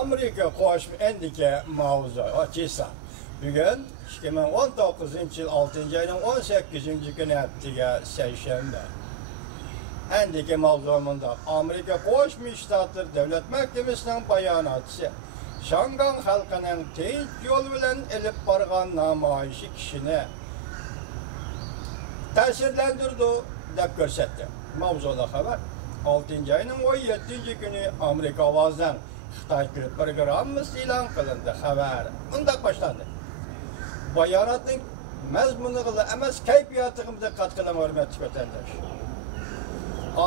Amerika qo'shma endike mavzu ochisa. Bugun 2019-yil 6-oyning 18-kuni haftaga seshanba. Endike mavzumunda Amerika Qo'shma Shtatlar Davlat Mahkamasining bayonotchisi Shangang xalqining tinch yo'l bilan elib borgan namoyishi kishini ta'sirlantirdi deb ko'rsatdi. Mavzuda xabar 6-oyning 17-kuni Amerika ovozidan Xitoy programmasi e'lon qilindi. Xabar bunday boshlandi. Bayonotning mazmuniga emas, kayfiyatiga diqqat qiling, hurmatli vatandosh.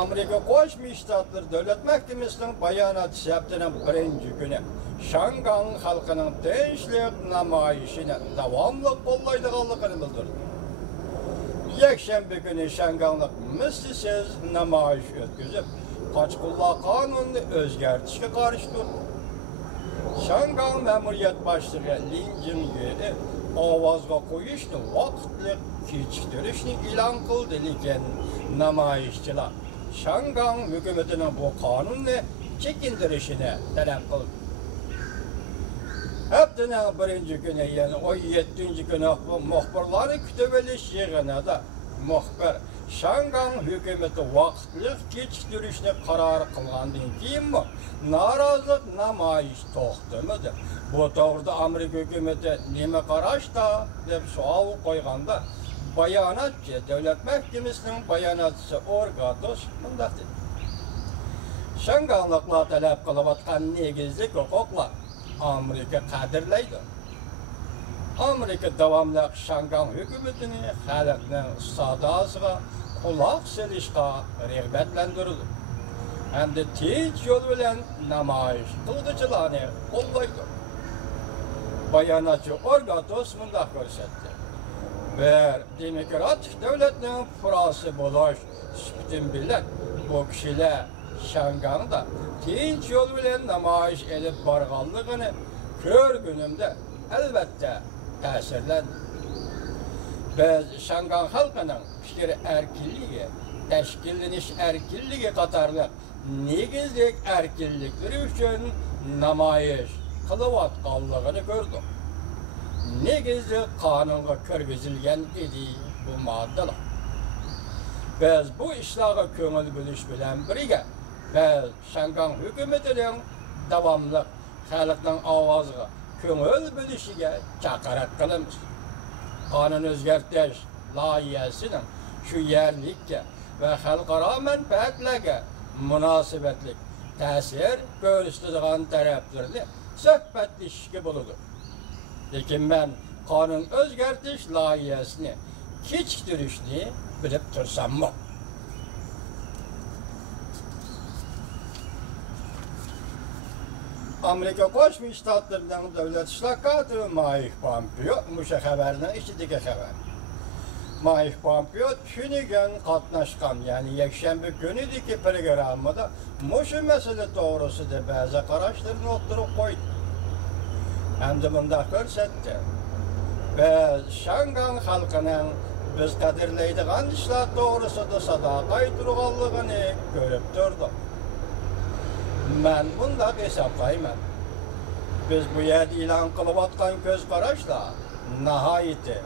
Amerika Qo'shma Shtatlar Davlat Mahkamasining bayonotchisi haftaning 1-kuni Shangang xalqining tinchlik namoyishini davomli qo'llaydiganligini bildirdi. Yakshanba kuni Shanganglik mislsiz namoyish o'tkazib, qochqinlar qonunini o'zgartirishga qarshi turdi. Shangang ma'muriyat boshlig'i Lin Jingyi ovozga qo'yishni vaqtli kechiktirishni e'lon qildi, lekin namoyishchilar Shangang hukumatining bu qonunni chekintirishini talab qildi. Haftaning 1-kuni, ya'ni 17-kuni muxbirlarni kutib olish yig'inida muxbir Shangang hukumati vaqtli kechiktirishni qaror qilgandan keyin norozilik namoyish to'xtamadi. Bu to'g'rida Amerika hukumati nima qarashda deb savol qo'yganda bayonotchi Davlat Mahkamasining bayonotchisi Orgatos bunday dedi. Shangangliklar talab qilayotgan negizli huquqlar Amerika qadrlaydi. Amerika davomli Shangang hukumatini xalqning sadosiga quloq solishga rag'batlantirdi. Hamda tinch yo'l bilan namoyish qiluvchilarni qo'llaydi. Bayonotchi Orgatos bunday ko'rsatdi. Bir demokratik davlatning fuqarosi bo'lish sifatim bilan bu kishilar Shangangda tinch yo'l bilan namoyish elib borganligini ko'rgunimda albatta ta'sirlandi. Biz Shangang xalqining fikr erkinligi, tashkillanish erkinligi qatorli negizli erkinliklari uchun namoyish qilayotganligini ko'rdik. Negizli qonunga kirgizilgan edi bu moddalar. Biz bu ishlarga ko'ngil bo'lish bilan birga biz Shangang hukumatining davomli xalqning ovoziga ko'ngil bo'lishiga chaqiriq qilamiz. Qonun o'zgartirish loyihasining shu yerlikka va xalqaro manfaatlarga munosabatli ta'sir ko'rsatadigan taraflarni suhbatlashishga bo'ladi. Lekin men qonun o'zgartirish loyihasini kechiktirishni bilib tursammi? Amerika Qo'shma Shtatlarining davlat ishlar kotibi Mike Pompeo musha xabarning ichidagi xabar. Mike Pompeo tunigan qatnashgan, ya'ni yakshanba kunidagi programmada musha masala to'g'risida ba'zi qarashlarni o'tirib qo'ydi. Hamda bunday ko'rsatdi. Biz Shangang xalqining biz qadrlaydigan ishlar to'g'risida sadoqat turganligini ko'rib turdik. Men bunday hisoblayman. Biz bu yerda e'lon qilayotgan ko'z qarashlar nihoyatda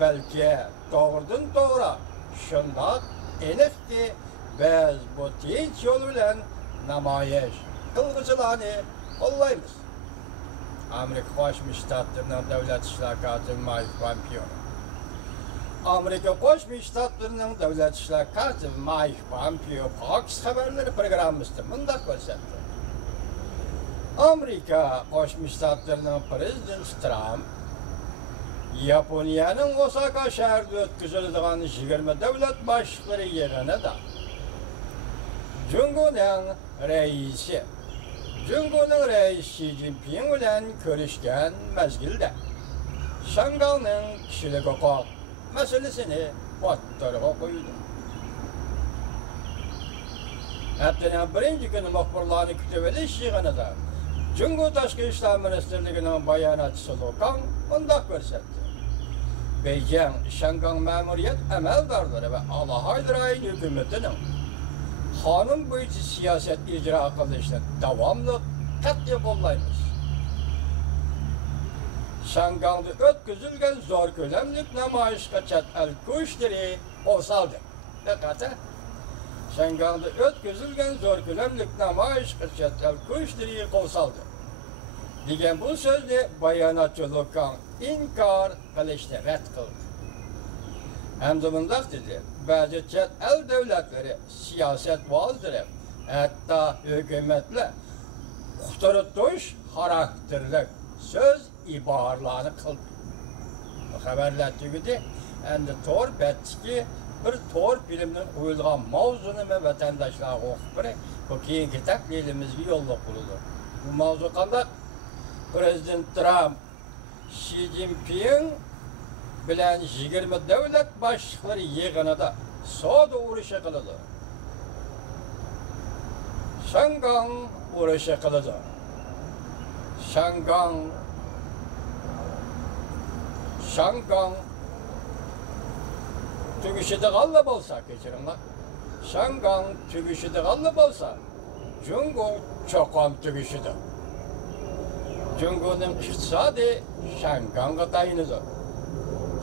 balki to'g'ridan to'g'ri shundoq aniqki biz bu tinch yo'l bilan namoyish qiluvchilarni qo'llaymiz. Amerika Qo'shma Shtatlarining davlat ishlar kotibi Mike Pompeo. Amerika Qo'shma Shtatlarining davlat ishlar kotibi Mike Pompeo Fox xabarlari programmasida bunday ko'rsatdi. Amerika Qo'shma Shtatlarining prezidenti Trump Yaponiyaning Osaka shahrida o'tkaziladigan 20 davlat boshliqlari yig'inida Jungoning raisi Xi Jinping bilan ko'rishgan mazgilda Shangangning kishilik huquq masalasini o'ttirib qo'ydi. Haftaning 1-kuni muxbirlarni kutib olish yig'inida Jungo Tashqi ishlar ministrligining bayonotchisi Lokang bunday ko'rsatdi. Beijing Shangang ma'muriyat amaldorlari va alohida rayon hukumatining qonun bo'yicha siyosat ijro qilishni davomli qat'iy qo'llaymiz. Şangang'da ötküzülgen zor kölemlik namayışga chet el güçleri qo'saldi. Diqqat. Şangang'da ötküzülgen zor kölemlik namayışga chet el güçleri qo'saldi. Degan bu so'zni bayonotchi Lukan inkor qilishni rad qildi. Hamda bundoq dedi, ba'zi chet el davlatlari siyosat vazirlari hatto hukumatlar quturtush xarakterli söz ibarlarını qildi. Bu xabarlar tugidi, endi to'r betki bir to'r filmning qo'yilgan mavzuni men vatandoshlarga o'qib beray. Bu keyingi taklilimizga yo'lliq bo'ladi. Bu mavzu qanday? Prezident Trump Xi Jinping bilan 20 davlat boshliqlari yig'inida savdo urushi qiladi. Shangang urushi qiladi. Shangang tugishida g'alla bo'lsa, kechiringlar. Shangang tugishida g'alla bo'lsa, Jungo cho'qon tugishida. Jungoning iqtisodi Shangangga tayinadi.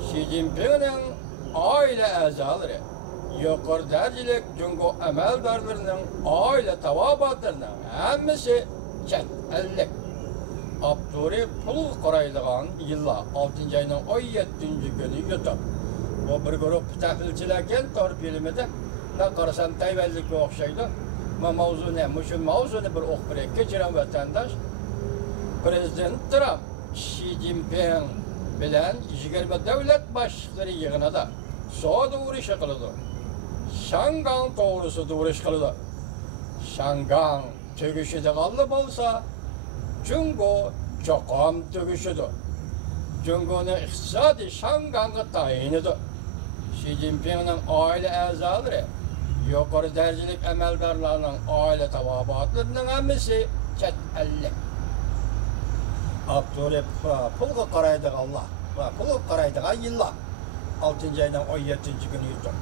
Xi Jinpingning oila a'zolari yuqori darajalik Jungo amaldorlarining oila tavobatlarining hammasi chet ellik. Abduri pul qaraydigan yillar 6 ayning 17 kuni yutib. Bu bir guruh tahlilchilar kelib tor filmida da qarasan Tayvanlikka o'xshaydi. Bu mavzuni bir o'qib berib kechiran vatandosh Prezident Trump Xi Jinping bilan 20 davlat boshliqlari yig'inida savdo urushi qiladi. Shangang to'g'risida urush qiladi. Shangang tugishida g'alla bo'lsa, Jungo cho'qon tugishidi. Jungoning iqtisodi Shangangga tayinadi. Xi Jinpingning oila a'zolari, yuqori darajalik amaldorlarning oila tavobatlarining hammasi chet ellik. Abduri pulga qaraydiganlar va pulga qaraydigan yillar 6 ayning 17 kuni yutib.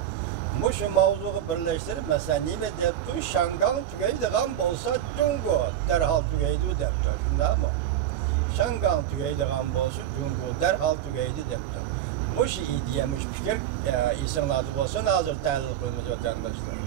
Mushu mavzuga birlashtirib, masalan, nima debdi? Shangang tugaydigan bo'lsa, Jungo darhol tugaydi debdi. Shundaymi? Shangang tugaydigan bo'lsa, Jungo darhol tugaydi debdi. Mushu ideya, mushu fikr esinglarda bo'lsa, hozir tahlil qilamiz vatandoshlar.